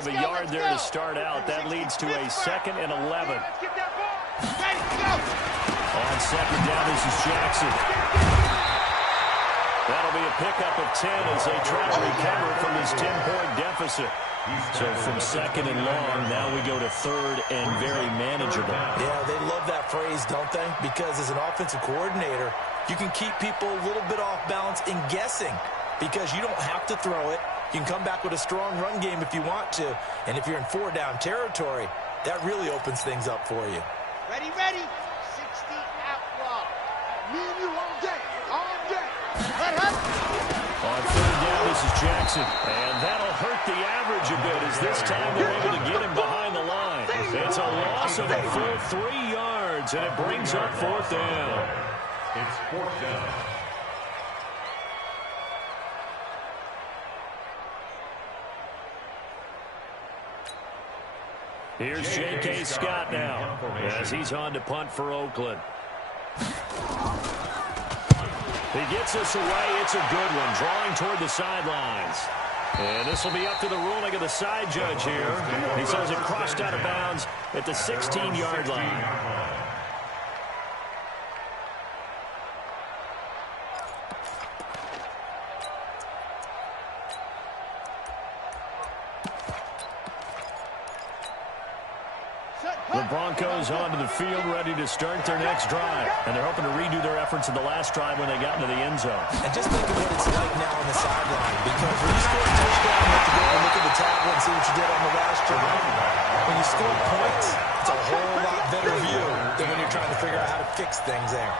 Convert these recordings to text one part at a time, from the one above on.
A yard there to start out. That leads to a 2nd and 11. On 2nd down, this is Jackson. That'll be a pickup of 10 as they try to recover from this 10-point deficit. So from 2nd and long, now we go to 3rd and very manageable. Yeah, they love that phrase, don't they? Because as an offensive coordinator, you can keep people a little bit off balance in guessing because you don't have to throw it. You can come back with a strong run game if you want to. And if you're in 4-down territory, that really opens things up for you. Ready, ready. 60 outlaw. Me and you all day. All day. On 3rd down, this is Jackson. And that'll hurt the average a bit as this time they're able to get him behind the line. It's a loss of a full 3 yards, and it brings up 4th down. It's 4th down. Here's J.K. Scott now as he's on to punt for Oakland. He gets us away. It's a good one, drawing toward the sidelines. And this will be up to the ruling of the side judge here. He says it crossed out of bounds at the 16-yard line. The Broncos onto the field, ready to start their next drive. And they're hoping to redo their efforts in the last drive when they got into the end zone. And just think of what it's like now on the sideline. Because when you score a touchdown, you have to go and look at the tablet and see what you did on the last drive. When you score points, it's a whole lot better view than when you're trying to figure out how to fix things there.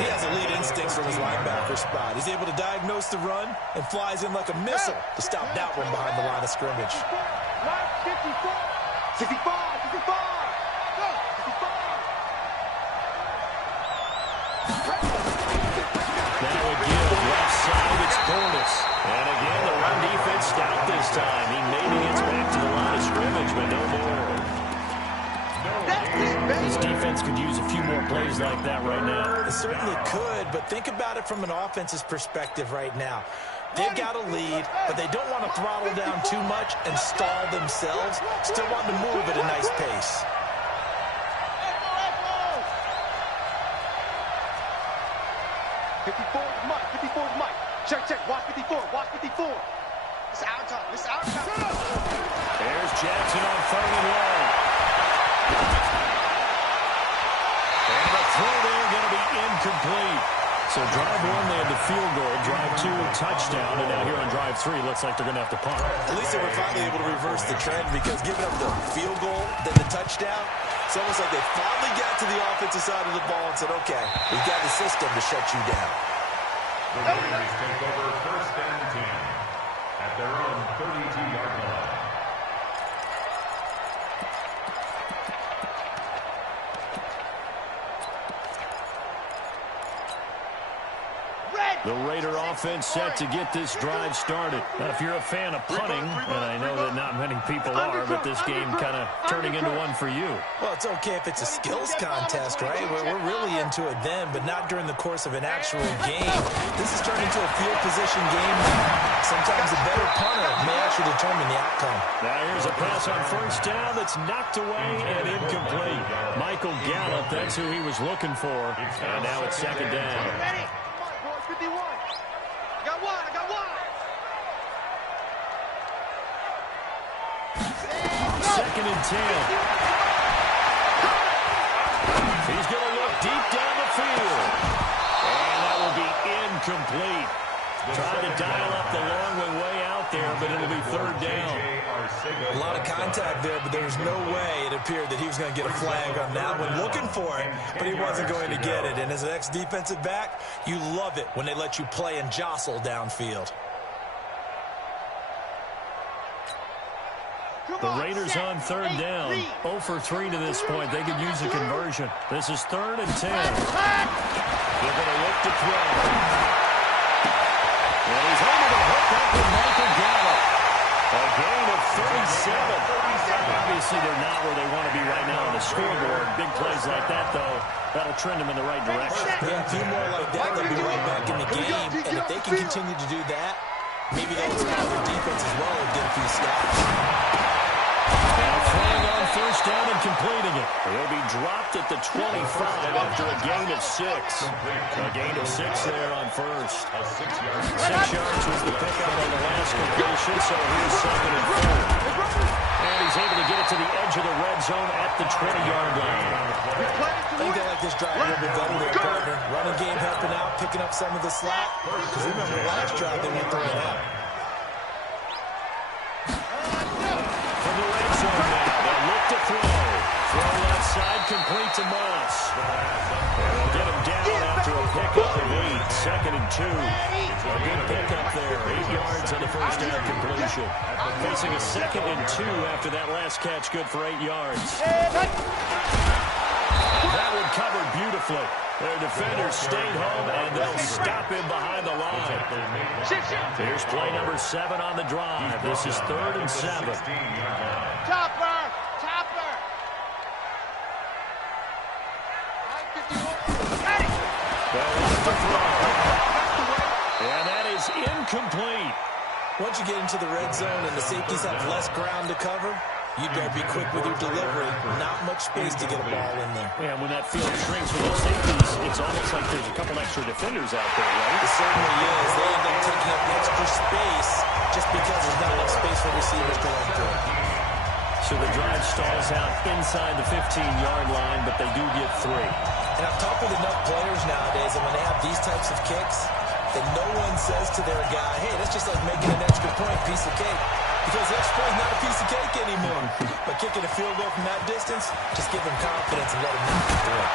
He has elite instincts from his linebacker spot. He's able to diagnose the run and flies in like a missile to stop that one behind the line of scrimmage. 54, 55. Now again, left side, it's Bortles. And again, the run defense stout this time. He maybe gets back to the line of scrimmage, but no more. This defense could use a few more plays like that right now. It certainly could, but think about it from an offense's perspective right now. They've got a lead, but they don't want to throttle down too much and stall themselves. Still want to move at a nice pace. Check. Watch 54. It's our time. There's Jackson on 3rd and long. And the throw there going to be incomplete. So drive 1, they had the field goal. Drive 2, touchdown. And now here on drive 3, looks like they're going to have to punt. At least they were finally able to reverse the trend because giving up the field goal, then the touchdown, it's almost like they finally got to the offensive side of the ball and said, okay, we've got the system to shut you down. The Raiders take over 1st and 10 at their own 32-yard line. The Raider offense set to get this drive started. Now, if you're a fan of punting, and I know that not many people are, but this game kind of turning into one for you. Well, it's okay if it's a skills contest, right? We're really into it then, but not during the course of an actual game. This is turned into a field position game now. Sometimes a better punter may actually determine the outcome. Now here's a pass on 1st down that's knocked away and incomplete. Michael Gallup, that's who he was looking for. And now it's 2nd down. 51. I got one. 2nd and 10. He's going to look deep down the field. And that will be incomplete. Trying to dial up the long way out there, but it'll be 3rd down. A lot of contact there, but there's no way it appeared that he was going to get a flag on that one. Looking for it, but he wasn't going to get it. And as an ex-defensive back, you love it when they let you play and jostle downfield. The Raiders on 3rd down. 0 for 3 to this point. They could use a conversion. This is 3rd and 10. They're going to look to throw. And he's able to hook up with Michael Gallup. A gain of 37. Obviously, they're not where they want to be right now on the scoreboard. Big plays like that, though, that'll trend them in the right direction. Yeah, a few more like that, they'll be right back in the game. And if they can continue to do that, Maybe they'll expand their defense as well and get a few stops. Now throwing on first down and completing it. He'll be dropped at the 25 after a gain of 6. A gain of 6 there on first. 6 yards was the pickup on the last completion, so here's 2nd and 4. And he's able to get it to the edge of the red zone at the 20-yard line. I think they like this drive a little bit better there, partner. Running game helping out, picking up some of the slack. Because remember, the last drive they went 3 and out. From the red zone now, they'll look to throw. Throw left side, complete to Moss. They'll get him down after a pickup of 8. 2nd and 2. A good pickup there. 8 yards on the first down completion. Facing a 2nd and 2 after that last catch, good for 8 yards. That one covered beautifully. Their defenders stayed home, and they'll stop him behind the line. Here's play number 7 on the drive. This is 3rd and 7. Chopper! Chopper! They'll look to throw. And that is incomplete. Once you get into the red zone and the safeties have less ground to cover, you better be quick with your delivery. Not much space to get a ball in there. And when that field shrinks with those safeties, it's almost like there's a couple extra defenders out there, right? It certainly is. They end up taking up extra space just because there's not enough space for receivers to run through. So the drive stalls out inside the 15-yard line, but they do get 3. And I've talked with enough players nowadays, and when they have these types of kicks, that no one says to their guy, hey, that's just like making an extra point, piece of cake. Because the extra point is not a piece of cake anymore. But kicking a field goal from that distance, just give them confidence and let them knock it through.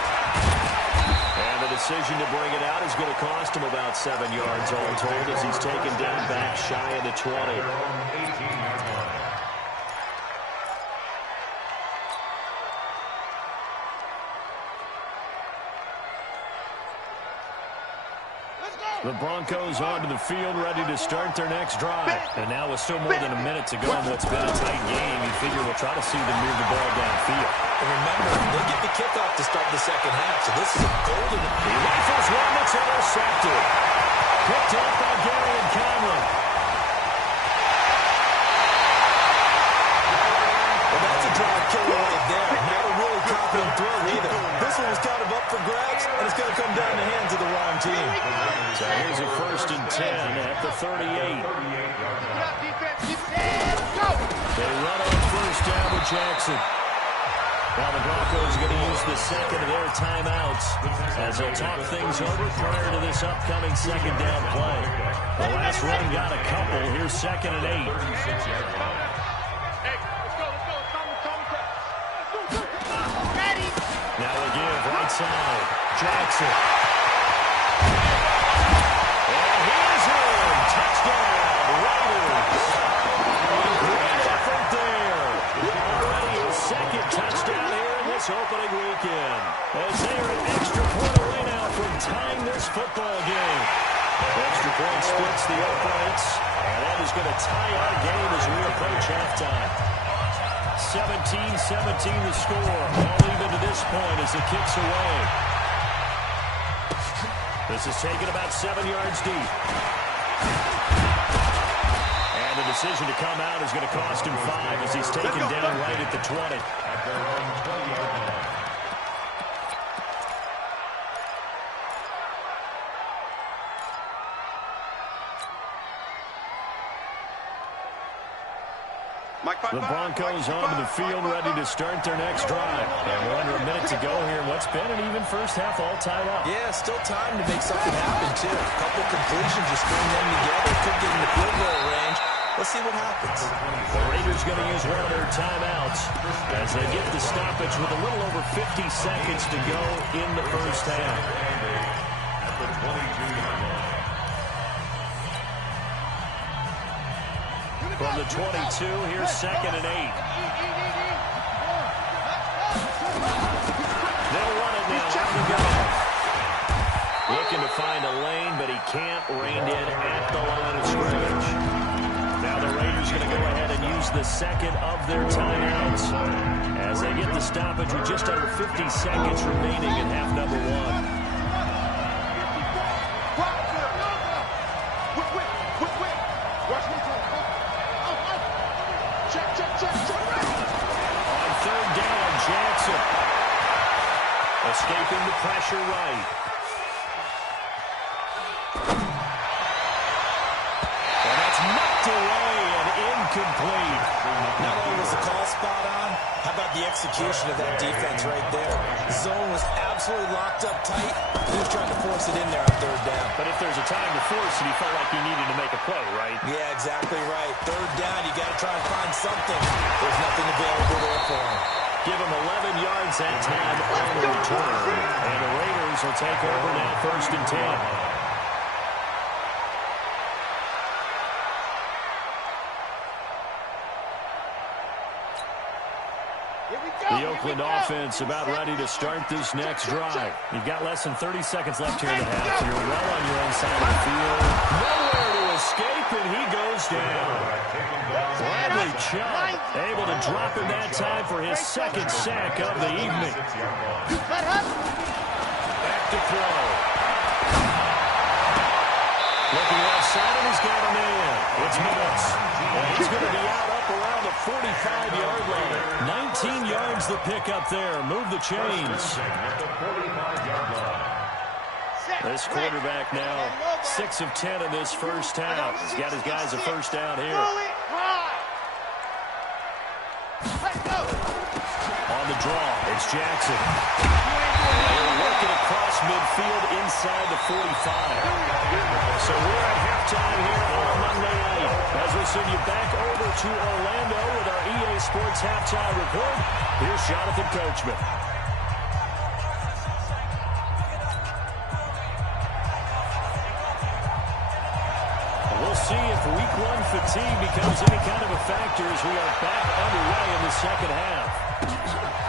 And the decision to bring it out is going to cost him about 7 yards all told as he's taken down back shy of the 20. The Broncos onto the field, ready to start their next drive. And now with still more than a minute to go in what's been a tight game, you figure we'll try to see them move the ball downfield. And remember, they get the kickoff to start the second half, so this is a golden... He rifles one that's intercepted. Picked off by Gary and Conlon. Well, that's a drive killer right there. Not a really confident throw either. This one was kind of up for grabs, and it's going to come down the hands of the wrong team. So here's a 1st and 10 at the 38. They run on first down with Jackson. Now the Broncos are going to use the second of their timeouts as they'll talk things over prior to this upcoming second down play. The last run got a couple. Here's 2nd and 8. Now they give right side. Jackson. And here's in. Touchdown, Raiders. Great effort there. Already a 2nd touchdown here in this opening weekend. As they are an extra point away now from tying this football game. Extra point splits the uprights. And that is going to tie our game as we approach halftime. 17-17 the score. All even to this point as it kicks away. This is taken about 7 yards deep. And the decision to come out is going to cost him 5 as he's taken down right at the 20. The Broncos onto the field ready to start their next drive. And we're under a minute to go here in what's been an even first half all tied up. Yeah, still time to make something happen, too. A couple completions, just string them together. Could get in the field goal range. Let's see what happens. The Raiders going to use one of their timeouts as they get the stoppage with a little over 50 seconds to go in the first half. At the 22-yard line. From the 22, here's 2nd and 8. They'll run it now. On the go. Looking to find a lane, but he can't. Reined in at the line of scrimmage. Now the Raiders going to go ahead and use the 2nd of their timeouts as they get the stoppage with just under 50 seconds remaining in half number 1. Escaping the pressure right. And that's knocked away and incomplete. Not only was the call spot on, how about the execution of that defense right there? Zone was absolutely locked up tight. He was trying to force it in there on third down. But if there's a time to force it, he felt like he needed to make a play, right? Yeah, exactly right. Third down, you got to try and find something. There's nothing available there for him. Give him 11 yards that time on the return. And the Raiders will take over now, 1st and 10. The Oakland offense about ready to start this next drive. You've got less than 30 seconds left here in the half. You're well on your own side of the field. Nowhere to escape, and he goes down. Bradley Chubb able to drop in that time for his 2nd sack of the evening. Back to throw. Looking left side, and he's got a man. It's Mills. And he's going to be out up around the 45-yard line. 19 yards the pick up there. Move the chains. This quarterback now 6 of 10 in this first half. He's got his guys a first down here. On the draw, it's Jackson. They're working across midfield inside the 45. So we're at halftime here on Monday night. As we send you back over to Orlando with our EA Sports Halftime Report, here's Jonathan Coachman. We'll see if Week 1 fatigue becomes any kind of a factor as we are back underway in the second half.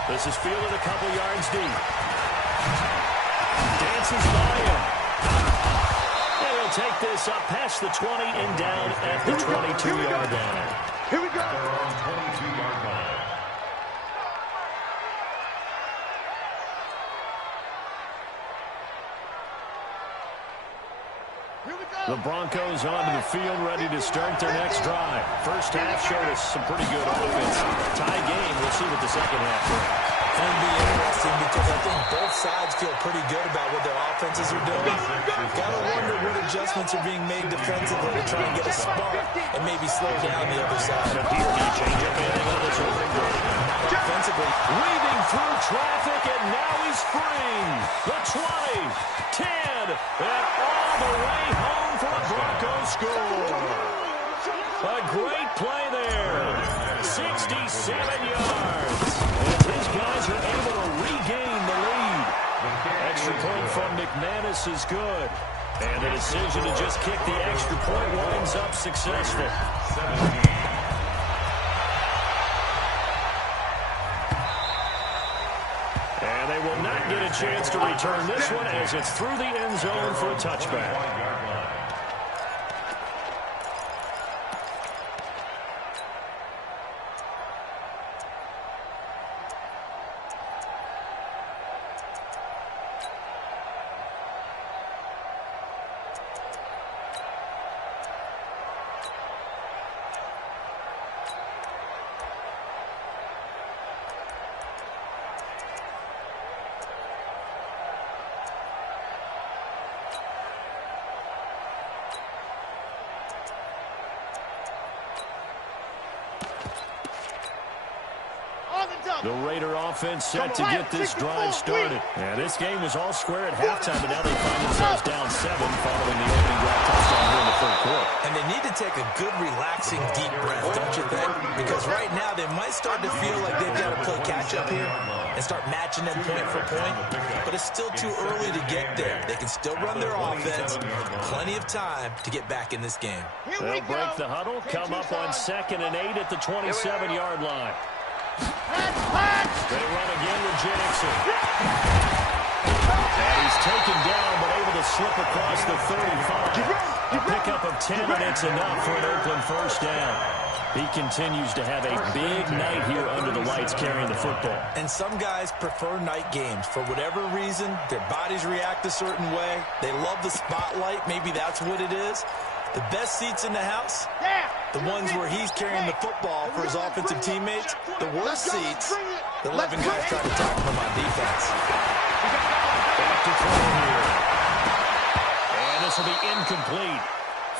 This is fielded a couple yards deep. Dances by him. And he'll take this up past the 20 and down at the 22-yard line. Here we go. 22-yard line. The Broncos onto the field, ready to start their next drive. First half showed us some pretty good offense. Tie game. We'll see what the second half brings. It'll be interesting because I think both sides feel pretty good about what their offenses are doing. Got to wonder what adjustments are being made defensively to try and get a spark and maybe slow down the other side. Change up anything on this one. Not offensively. Weaving through traffic, and now he's free. The 20, 10, and all the way home for a Broncos score. A great play there. 67 yards. And his guys are able to regain the lead. Extra point from McManus is good. And the decision to just kick the extra point winds up successful. And they will not get a chance to return this one as it's through the end zone for a touchback. The Raider offense set to get this drive started. And this game was all square at halftime, but now they find themselves down 7 following the opening drive touchdown here in the third quarter. And they need to take a good, relaxing, deep breath, don't you think? Because right now they might start to feel like they've got to play catch-up here and start matching them point for point. But it's still too early to get there. They can still run their offense. Plenty of time to get back in this game. They'll break the huddle, come up on 2nd and 8 at the 27-yard line. They run again with Jackson. And he's taken down, but able to slip across the 35. A pickup of 10, and it's enough for an Oakland first down. He continues to have a big night here under the lights carrying the football. And some guys prefer night games. For whatever reason, their bodies react a certain way. They love the spotlight. Maybe that's what it is. The best seats in the house, The ones where he's carrying the football for his offensive teammates, the worst seats, the 11 guys trying to tackle him on defense. Back to throw here. And this will be incomplete.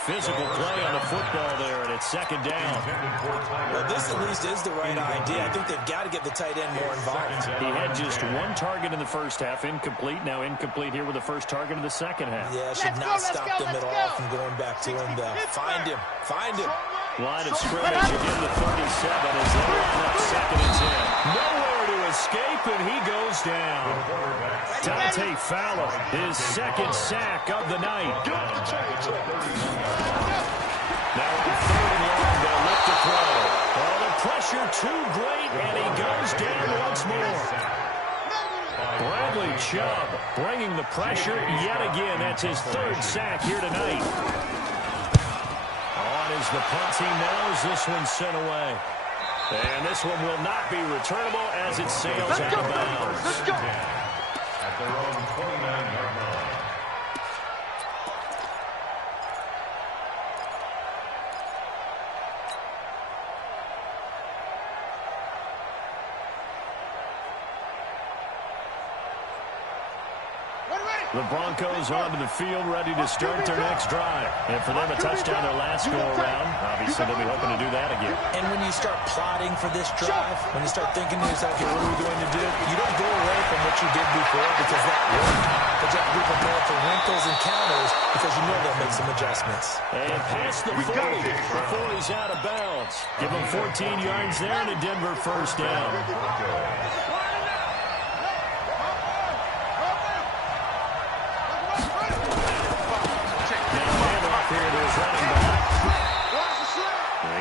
Physical play on the football there, and it's second down. Well, this at least is the right idea. I think they've got to get the tight end more involved. He had just one target in the first half, incomplete. Now incomplete here with the first target in the second half. Yeah, should not stop them at all from going back to him. Find him. Find him. Line of scrimmage again to 37 as they line up second and 10. Nowhere to escape, and he goes down. Dante Fowler, his second sack of the night. Now on third and long, they'll look to throw. Oh, the pressure too great, and he goes down once more. Bradley Chubb bringing the pressure yet again. That's his third sack here tonight. On is the punt. He knows this one's sent away. And this one will not be returnable as it sails out of bounds. Let's go. At their own 29-yard line. The Broncos onto the field, ready to start their next drive. And for them, a touchdown their last go-around. Obviously, they'll be hoping to do that again. And when you start plotting for this drive, when you start thinking to yourself, okay, what are we going to do? You don't go away from what you did before because that worked. But you have to be prepared for wrinkles and counters because you know they'll make some adjustments. And past the 40 before he's out of bounds. Give him 14 yards there and a Denver first down.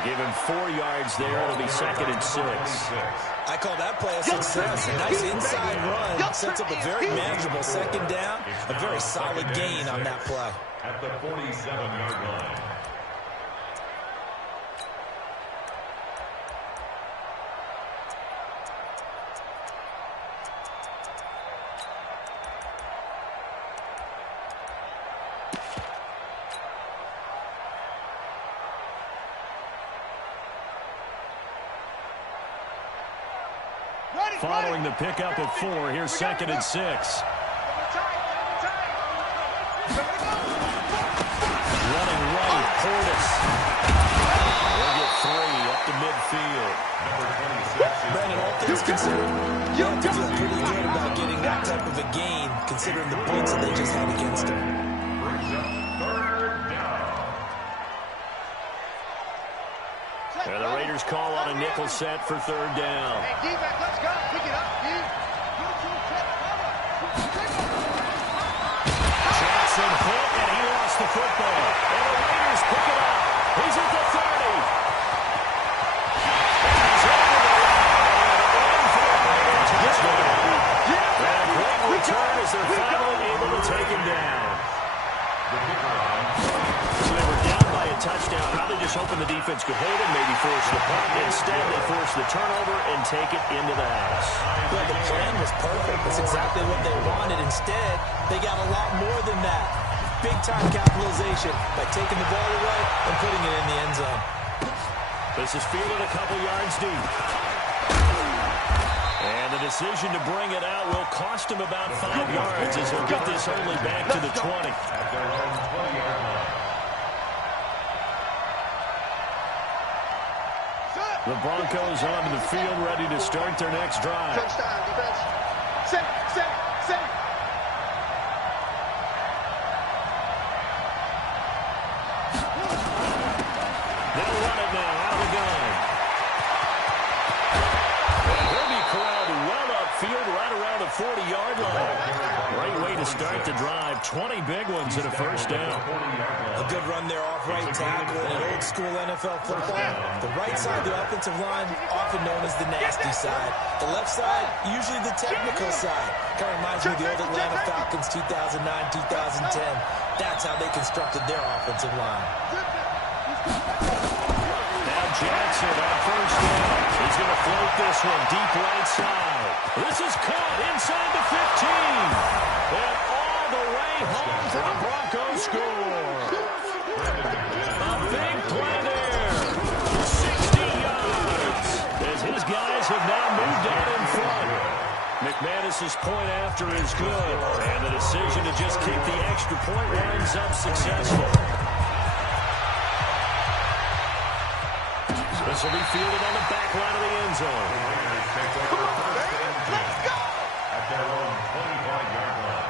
Give him 4 yards there. It'll be second and 6. I call that play a success. A nice inside run. Sets up a very manageable second down. A very solid gain on that play. At the 47-yard line. Following the pickup of 4, here's second and 6. Running right, Portis. They'll get 3 up to midfield. Brandon, all things considered, you have to feel pretty good about getting that type of a gain, considering the points that they just had against them. Brings up third down. And the Raiders call on a nickel set for third down. Hey, defense, let's go. Pick it up, dude. Jackson hit, and he lost the football. And the Raiders pick it up. He's at the 30. And he's over the line. And for a Raider touchdown. And a great return as they're finally able to take him down. So they were down by a touchdown, probably just hoping the defense could hold him, maybe force the punt. Instead, they force the turnover and take it into the house. Well, the plan was perfect. That's exactly what they wanted. Instead, they got a lot more than that. Big-time capitalization by taking the ball away and putting it in the end zone. This is fielded a couple yards deep. And the decision to bring it out will cost him about 5 yards as he'll get this only back to the 20. At their own 20-yard line. The Broncos onto the field, ready to start their next drive. Touchdown, defense. Set. They'll run it now out of the gun. And he'll be corralled well upfield right around the 40-yard line. Great way to start the drive. 20 big ones and a first down. A good run there off right tackle in an old-school NFL football. The right side of the offensive line, often known as the nasty side. The left side, usually the technical side. Kind of reminds me of the old Atlanta Falcons 2009, 2010. That's how they constructed their offensive line. Now Jackson on first down. He's going to float this one deep right side. This is caught inside the 15. And all the way home for the Broncos score. A big play there. have now moved out in front. McManus's point after is good, and the decision to just keep the extra point winds up successful. This will be fielded on the back line of the end zone. Come on, man. Let's go! At their own 25-yard line.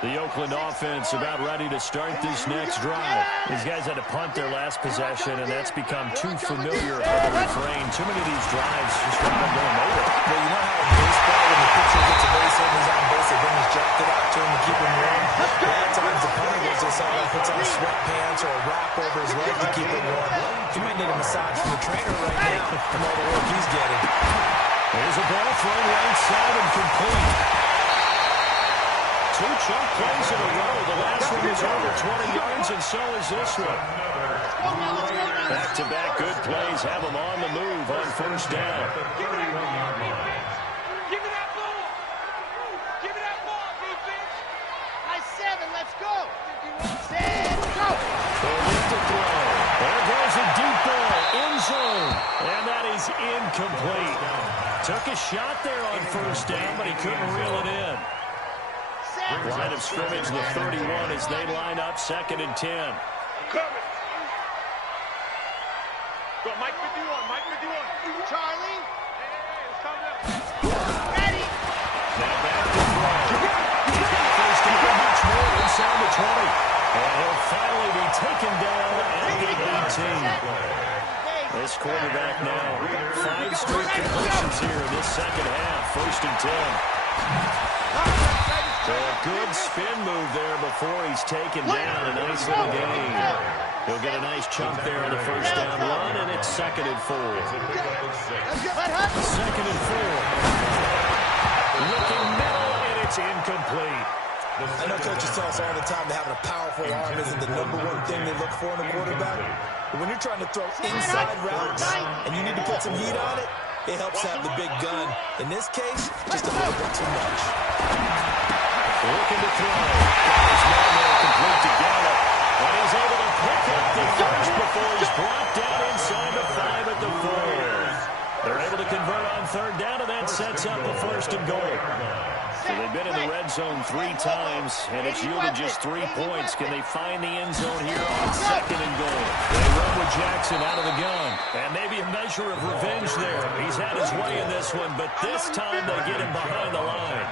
The Oakland offense about ready to start this next drive. These guys had to punt their last possession, and that's become too familiar of a refrain. Too many of these drives just haven't been going nowhere. Well, you know how in baseball, when the pitcher gets a base hit and he's on base, they bring his jacket out to him to keep him warm. A lot of times the punter goes to the sideline, puts on sweatpants or a wrap over his leg to keep him warm. He might need a massage from the trainer right now from all the work he's getting. There's a ball thrown right side and complete. Two chunk plays in a row. The last one was over 20 yards, and so is this one. Back-to-back good plays have them on the move on first down. Give me that ball! Give me that ball, defense! High 7, let's go! Set, go! They'll look to throw. There goes a deep ball, end zone, and that is incomplete. Took a shot there on first down, but he couldn't reel it in. Line of scrimmage, the 31, as they line up 2nd and 10. Coming. Go, Mike 51, Mike 51. Charlie. Hey, it's coming up. Ready. Now back to throw. He's got first down much more inside the 20. And he'll finally be taken down at the 18. This quarterback now, 5 straight completions here in this second half. 1st and 10. A good spin move there before he's taken down. A nice little gain. He'll get a nice chunk there on the first down run, and it's 2nd and 4. 2nd and 4. Looking middle, and it's incomplete. I know coaches tell us all the time that having a powerful arm isn't the #1 thing they look for in a quarterback. But when you're trying to throw inside routes and you need to put some heat on it, it helps have the big gun. In this case, just a little bit too much. Looking to throw. Got his man there complete to Gallup. And he's able to pick up the first before he's brought down inside the 5 at the 4. They're able to convert on 3rd down, and that sets up a 1st and goal. So they've been in the red zone 3 times, and it's yielded just 3 points. Can they find the end zone here on 2nd and goal? They run with Jackson out of the gun. And maybe a measure of revenge there. He's had his way in this one, but this time they get him behind the line.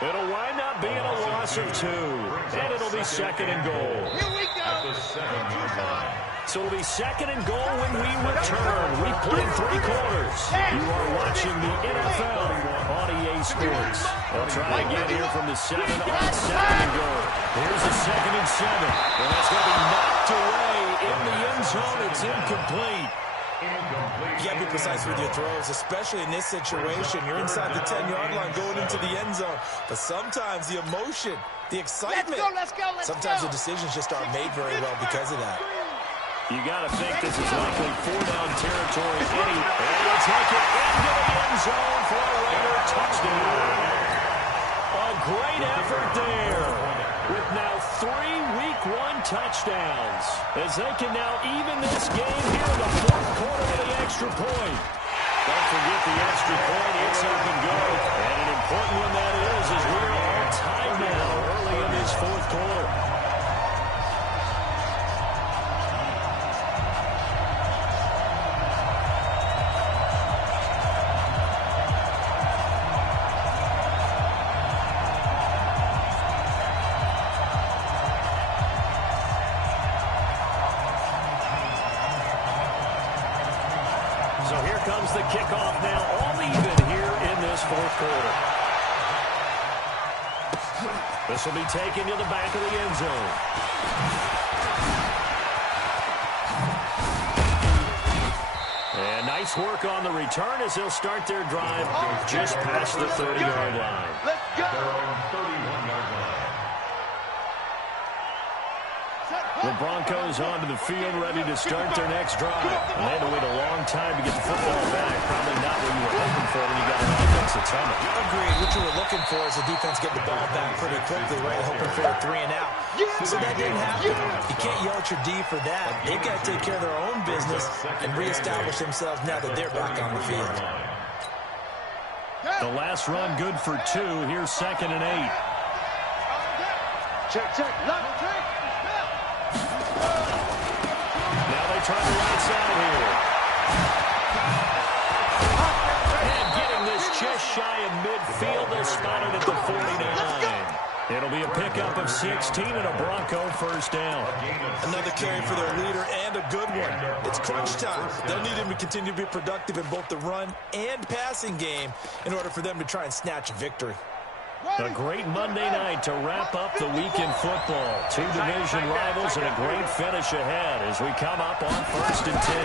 It'll wind up being a loss of 2, and it'll be 2nd and goal. Here we go. So it'll be 2nd and goal when we return. We played 3 quarters. You are watching the NFL on EA Sports. They'll try again here from the 7 on 2nd and goal. Here's a 2nd and 7. And that's going to be knocked away in the end zone. It's incomplete. You got to be precise with your throws, especially in this situation. You're inside the 10-yard line going into the end zone. But sometimes the emotion, the excitement, sometimes the decisions just aren't made very well because of that. You got to think this is likely 4-down territory. And he'll take it into the end zone for a Raider touchdown. A great effort there with now 3 Week 1 touchdowns as they can now even this game here in the 4th quarter with the extra point. Don't forget the extra point. It's up and good. And an important one that is as we're all tied now early in this 4th quarter. So here comes the kickoff now, all even here in this 4th quarter. This will be taken to the back of the end zone. And nice work on the return as they'll start their drive just past the 30-yard line. Let's go. Their own 31-yard line. The Broncos onto the field, ready to start their next drive. And they had to wait a long time to get the football back. Probably not what you were hoping for when you got an offense that's humming. Agreed. What you were looking for is the defense get the ball back pretty quickly, right? Hoping for a 3 and out. So that didn't happen. You can't yell at your D for that. They've got to take care of their own business and reestablish themselves now that they're back on the field. The last run good for 2. Here's 2nd and 8. Check. Now they try the right side here. And getting this just shy of midfield. They'll spot it at the 49. It'll be a pickup of 16 and a Bronco first down. Another carry for their leader and a good one. It's crunch time. They'll need him to continue to be productive in both the run and passing game in order for them to try and snatch a victory. A great Monday night to wrap up the week in football. 2 division rivals and a great finish ahead as we come up on 1st and 10.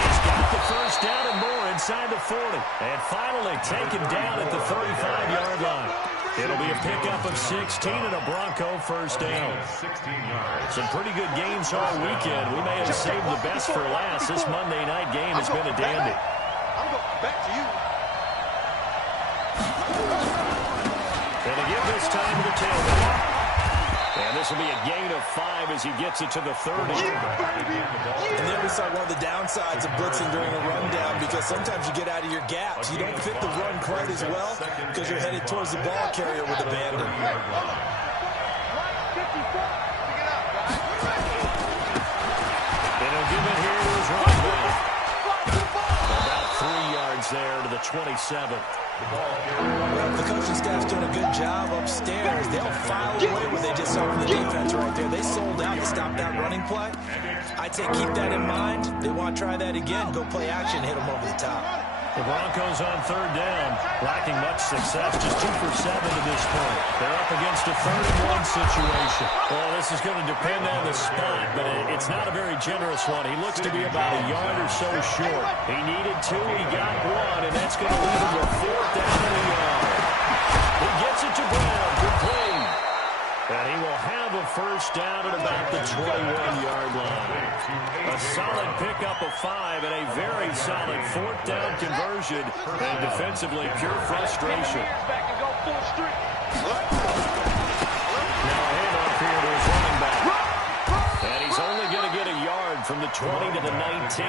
He's got the first down and more inside the 40. And finally taken down at the 35-yard line. It'll be a pickup of 16 and a Bronco first down. Some pretty good games all weekend. We may have saved the best for last. This Monday night game has been a dandy. I'm going back to you. And to give this time to the tailback. And this will be a gain of 5 as he gets it to the 30. And there we saw one of the downsides of blitzing during a rundown because sometimes you get out of your gaps. You don't fit the run quite as well because you're headed towards the ball carrier with a bandit. And he'll give it here to his running back. About 3 yards there to the 27. Well, the coaching staff's doing a good job upstairs. They'll file away what they just saw from the defense right there. They sold out to stop that running play. I'd say keep that in mind. They want to try that again. Go play action, hit them over the top. The Broncos on 3rd down, lacking much success, just 2 for 7 to this point. They're up against a 3rd and 1 situation. Well, this is going to depend on the spot, but it's not a very generous one. He looks to be about a yard or so short. He needed 2, he got 1, and that's going to leave him with 4th down and a yard. He gets it to Brown, complete. And he will have a first down at about the 21-yard line. A solid pickup of 5 and a very solid 4th down conversion. And defensively, pure frustration. Now a handoff here to his running back. And he's only going to get a yard from the 20 to the 19.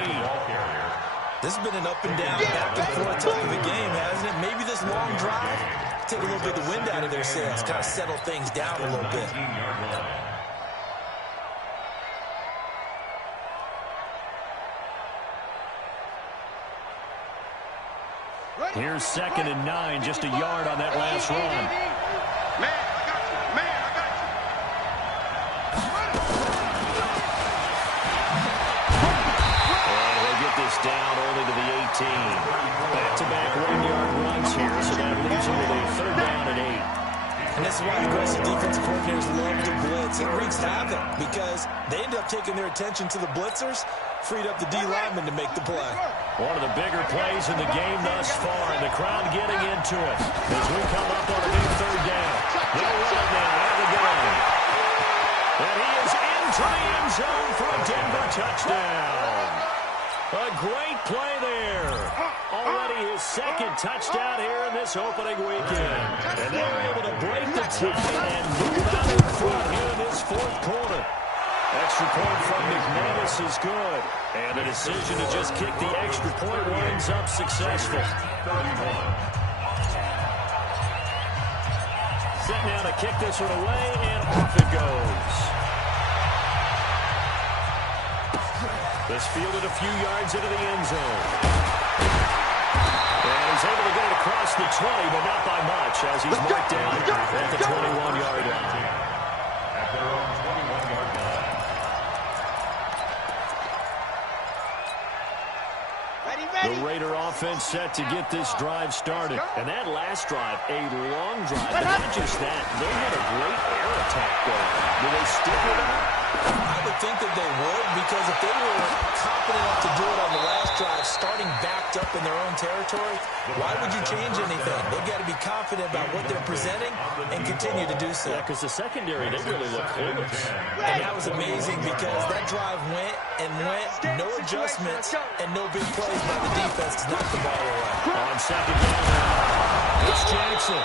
This has been an up and down, back and forth type of a game, hasn't it? Maybe this long drive take a little bit of the wind out of their sails, kind of settle things down a little bit. Here's 2nd and 9, just a yard on that last run. Man, I got you. Man, I got you. And he'll get this down only to the 18. Back-to-back 1-yard runs here, so that leaves him with a 3rd down and 8. And this is why aggressive defensive coordinators love to blitz. It wreaks havoc because they end up taking their attention to the blitzers, freed up the D lineman to make the play. One of the bigger plays in the game thus far, and the crowd getting into it as we come up on a big 3rd down. They'll run it now out of the gun. And he is into the end zone for a Denver touchdown. A great play there. Already his 2nd touchdown here in this opening weekend. And they were able to break the tie and move out in front here in this 4th quarter. Extra point from McManus is good. And the decision to just kick the extra point winds up successful. Set now to kick this one away, and off it goes. This fielded a few yards into the end zone. And he's able to get it across the 20, but not by much, as he's marked down at the 21-yard line. At their own 21-yard line. The Raider offense set to get this drive started. And that last drive, a long drive. But not just that, they had a great air attack going. Do they stick with that? I would think that they would, because if they were confident enough to do it on the last drive, starting backed up in their own territory, why would you change anything? They've got to be confident confident about what they're presenting and continue to do so. Yeah, because the secondary, they really look clueless. And that was amazing because that drive went and went, no adjustments and no big plays by the defense to knock the ball away. On second down, it's Jackson.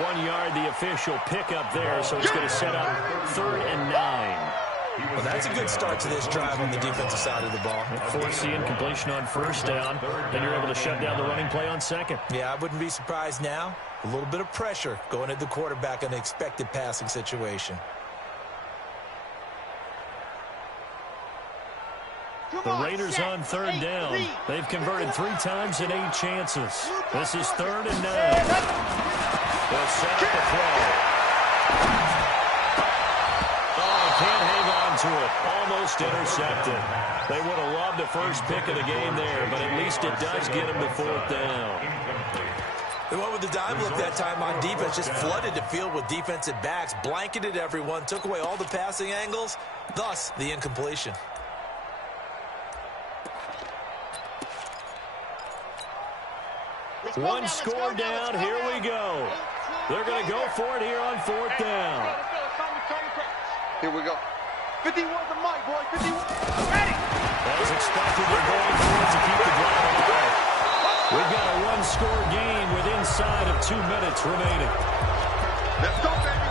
1 yard, the official pickup there, so it's going to set up 3rd and 9. Well, that's a good start to this drive on the defensive side of the ball. Force the incompletion on 1st down, then you're able to shut down the running play on 2nd. Yeah, I wouldn't be surprised now. A little bit of pressure going at the quarterback in an expected passing situation. The Raiders on 3rd down. They've converted 3 times in 8 chances. This is 3rd and 9. They'll set up the throw. Can't hang on to it. Almost intercepted. They would have loved the first pick of the game there, but at least it does get them to 4th down. They went with the dime look that time on defense, just flooded the field with defensive backs, blanketed everyone, took away all the passing angles, thus the incompletion. One score down. Here we go. They're going to go for it here on 4th down. Here we go. 51 the mic, boy. 51. Ready. As expected, they're going for it to keep the drive alive. We've got a 1-score game with inside of 2 minutes remaining. Let's go, baby.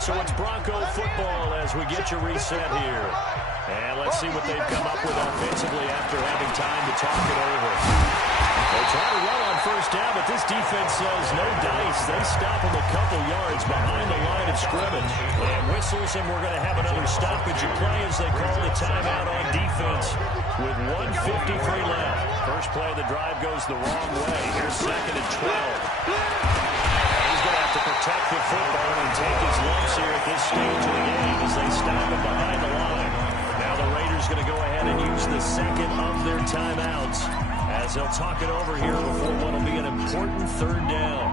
So it's Bronco football as we get you reset here. And let's see what they've come up with offensively after having time to talk it over. They try to run on 1st down, but this defense says no dice. They stop them a couple yards behind the line of scrimmage. And whistles, and we're going to have another stoppage of play as they call the timeout on defense with 1:53 left. First play of the drive goes the wrong way. Here's 2nd and 12. He's going to have to protect the football and take his lumps here at this stage of the game as they stop him behind the line. Now the Raiders going to go ahead and use the 2nd of their timeouts as they'll talk it over here before what will be an important 3rd down.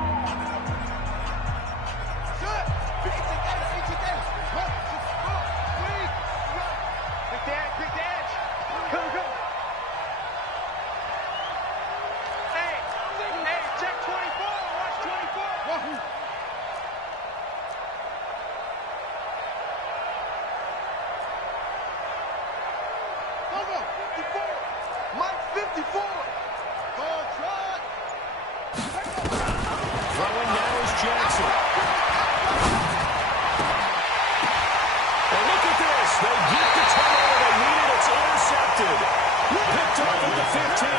Throwing now is Jackson. And look at this. They get the turnover they needed. It's intercepted. Picked off at the 15.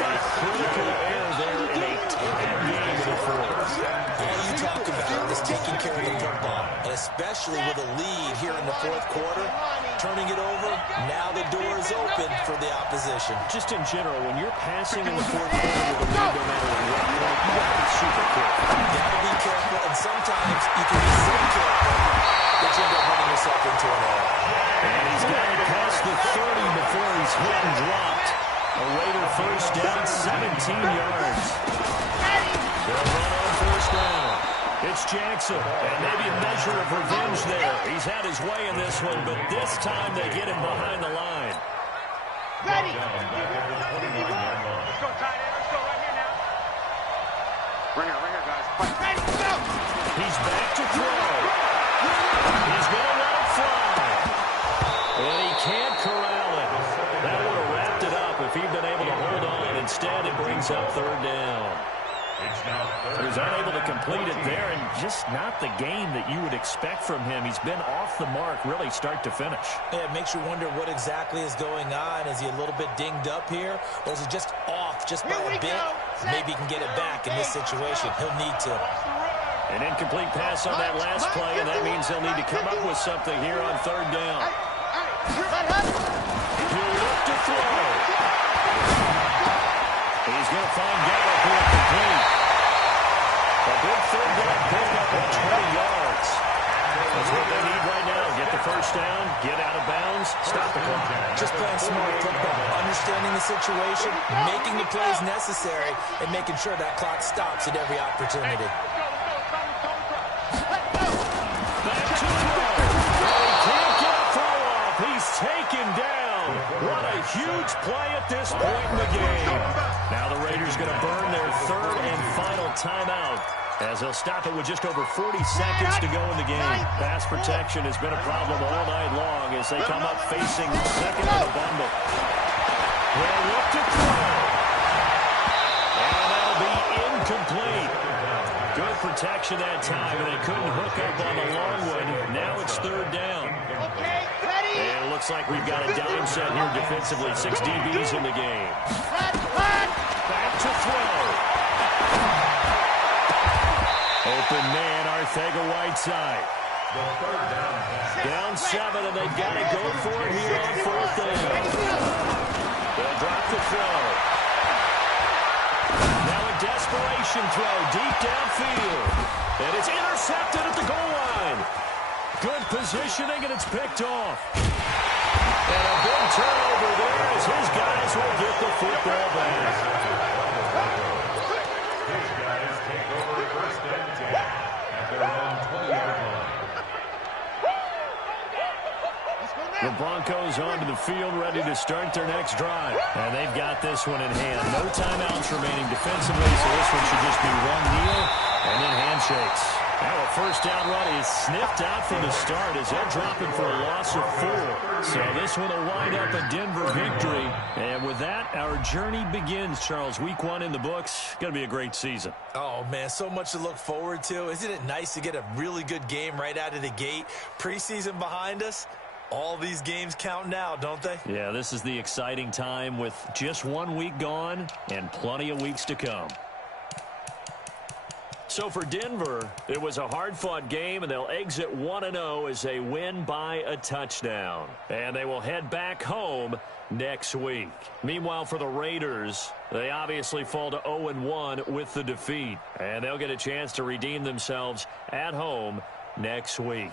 A critical error there in a tight game in the 4th. All you talk about is taking care of the football, and especially with a lead here in the 4th quarter, turning it over, now the door is open for the opposition. Just in general, when you're passing in the 4th quarter with a lead, no matter what point, you got to be super careful. You got to be careful, and sometimes you can be so careful that you end up running yourself into an error. And he's got it past the 30 before he's hit and dropped. A Raider 1st down, 17 yards. They'll run on 1st down. It's Jackson, and maybe a measure of revenge there. He's had his way in this one, but this time they get him behind the line. Ready. Let's go, tight end. Let's go right here now. Right here, guys. Ready, go. He's back to throw. He's going to let it fly. And he can't corral it. That would have wrapped it up if he'd been able to hold on. Instead, it brings up 3rd down. He was unable to complete it there, and just not the game that you would expect from him. He's been off the mark, really, start to finish. Yeah, it makes you wonder what exactly is going on. Is he a little bit dinged up here, or is he just off just by a bit? Maybe he can get it back in this situation. He'll need to. An incomplete pass on that last play, and that means he'll need to come up with something here on 3rd down. He'll look to throw. He's going to find Gallup here complete. A big 3rd down pickup of 20 yards. That's what they need right now. Get the 1st down, get out of bounds, stop the clock. Just playing smart football, understanding the situation, making the plays necessary, and making sure that clock stops at every opportunity. Back to throw. huge play at this point in the game. Now the Raiders going to burn their third and final timeout, as they'll stop it with just over 40 seconds to go in the game. Pass protection has been a problem all night long as they come up facing second in the bundle. They'll look to throw. And that'll be incomplete. Good protection that time, and they couldn't hook up on the long one. Now it's third down. And it looks like we've got a dime set here defensively. 6 DBs in the game. Back to throw. Open man, Arcega-Whiteside. Down 7, and they've got to go for it here on fourth down. They'll drop the throw. Now a desperation throw deep downfield. And it's intercepted at the goal line. Good positioning, and it's picked off. And a big turnover there as his guys will get the football back. His guys take over first and 10 at their own 20-yard line. The Broncos onto the field, ready to start their next drive. And they've got this one in hand. No timeouts remaining defensively, so this one should just be one kneel and then handshakes. Now a first down run is sniffed out from the start as they're dropping for a loss of 4. So this one will wind up a Denver victory. And with that, our journey begins, Charles. Week 1 in the books. Going to be a great season. Oh, man, so much to look forward to. Isn't it nice to get a really good game right out of the gate? Preseason behind us. All these games count now, don't they? Yeah, this is the exciting time with just 1 week gone and plenty of weeks to come. So for Denver, it was a hard-fought game, and they'll exit 1-0 as they win by a touchdown. And they will head back home next week. Meanwhile, for the Raiders, they obviously fall to 0-1 with the defeat. And they'll get a chance to redeem themselves at home next week.